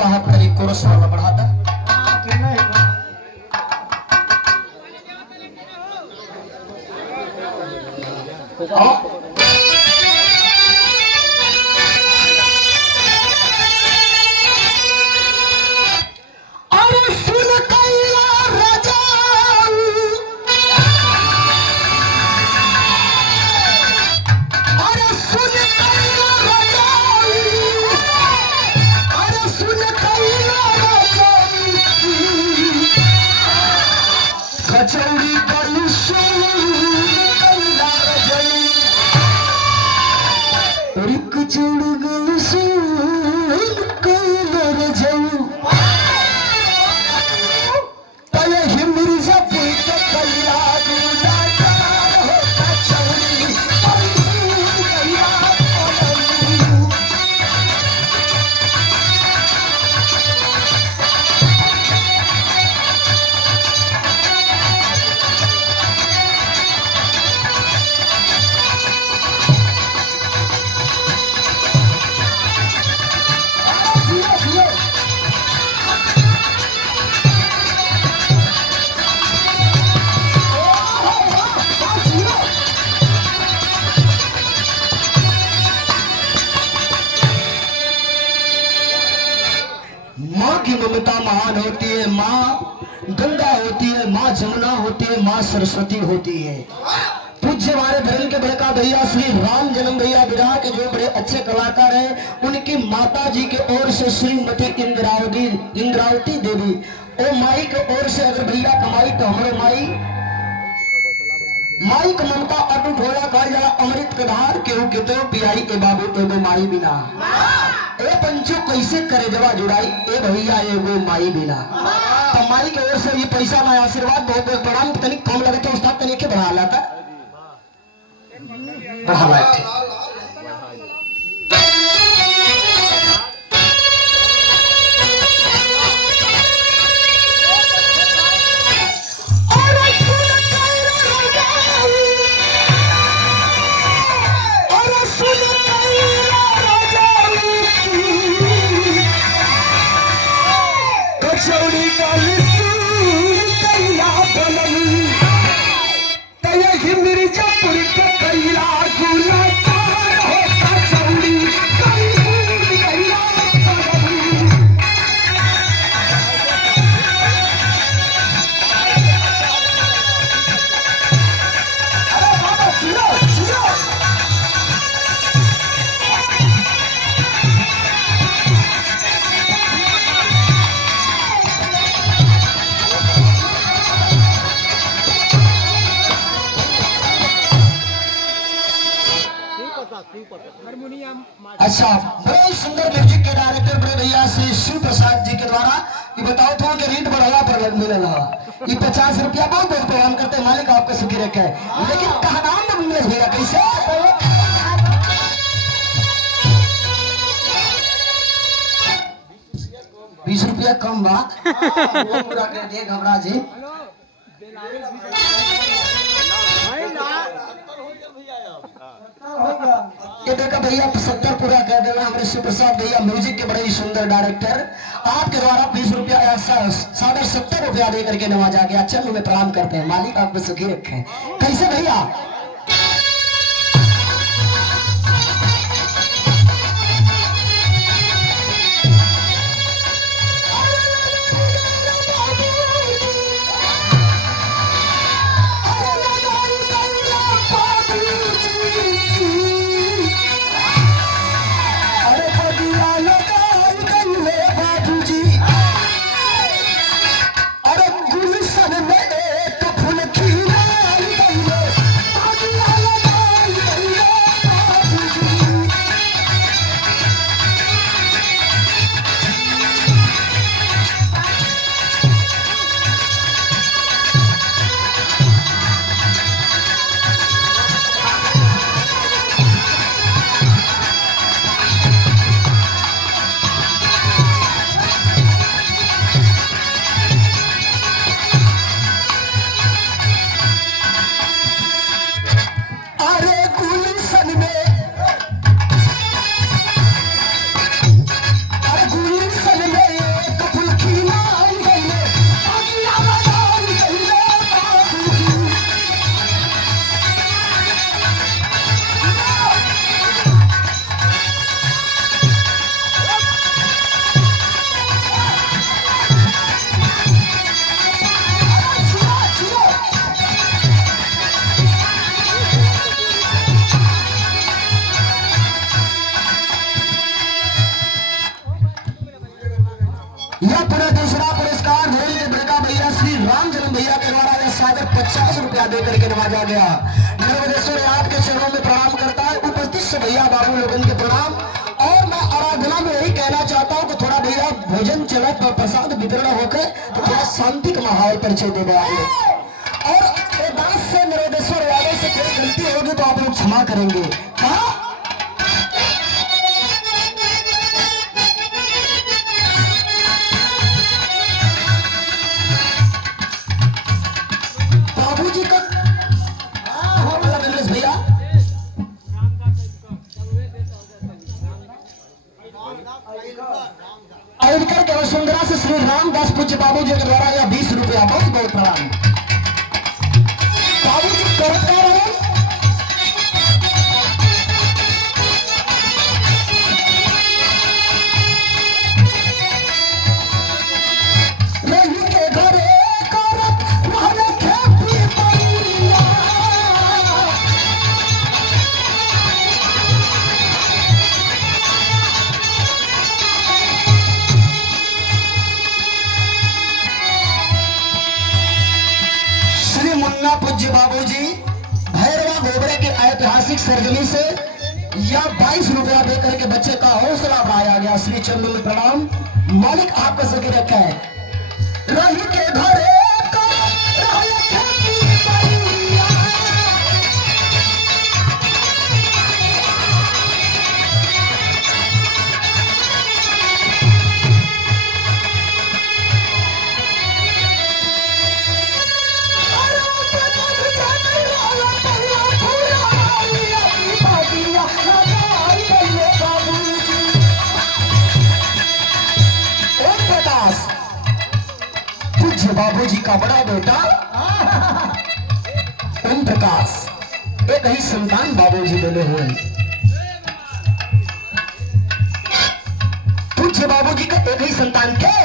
साहब करी कोरस वाला बढ़ाता। कचौड़ी माँ की ममता महान होती है। माँ गंगा होती है, माँ जमुना होती है, माँ सरस्वती होती है। पूज्य हमारे धर्म के बड़का भैया श्री राम जन्म भैया विराह के जो बड़े अच्छे कलाकार हैं, उनकी माता जी के ओर से श्रीमती इंद्रावती देवी और माई के ओर से अगर भैया कमाई तो हमारे माई का ममता अटूट होला कहा जाला अमृत के धार केहू के तो पियाई ए बाबू एगो माई बिना ए पंचो कैसे करे जवा जुड़ाई ए भैया एगो माई बिना। तो माई के ओर से ये पैसा ना आशीर्वाद बहुत बहुत प्रणाम। तनी कम लगे तो उस्ताद तनी के बढ़ा लाता बढ़ा लाते। अच्छा, बड़े सुंदर म्यूजिक के डायरेक्टर बड़े भैया श्री शिव प्रसाद जी के द्वारा ये बताओ तो कि रेट बढ़ाया पर मिले ना ये 50 रुपया बहुत बहुत प्रणाम करते हैं। मालिक आपका सुखी रखे। लेकिन कहा नाम में मिले भैया कैसे 20 रुपया कम बा पूरा कर दिए घबरा जी। ये देखा भैया 70 पूरा कर देना। हमारे शिव प्रसाद भैया म्यूजिक के बड़े ही सुंदर डायरेक्टर आपके द्वारा 20 रुपया 70 रुपया दे करके नवाजा गया। चलो में प्रणाम करते हैं। मालिक आपको सुखी रखे। कैसे भैया दर्जा दे करके नवाजा गया। नर्मदेश्वर आपके चरणों में प्रणाम करता है, उपस्थित से भैया बाबू लोगन के प्रणाम। और मैं आराधना में यही कहना चाहता हूँ कि थोड़ा भैया भोजन चला, प्रसाद वितरण होकर तो थोड़ा शांति का माहौल परिचय दे देंगे। और दास से नर्मदेश्वर वाले से कोई गलती होगी तो आप लोग क्षमा करेंगे। कहा बाबूजी का भैया आयोजकर के वसुंधरा से श्री रामदास पूज्य बाबूजी के द्वारा यह 20 रुपया बहुत बहुत प्रणाम। बाबूजी करता रहे पूज्य बाबूजी भैरवा गोबरे की ऐतिहासिक सरजमी से यह 22 रुपया देकर के बच्चे का हौसला बढ़ाया गया। श्री चंद्र में प्रणाम। मालिक आपका सके रखा है। रही के घरे बाबूजी का बड़ा बेटा ओम प्रकाश, एक ही संतान बाबूजी मिले हुए। पूज्य बाबूजी का एक ही संतान थे।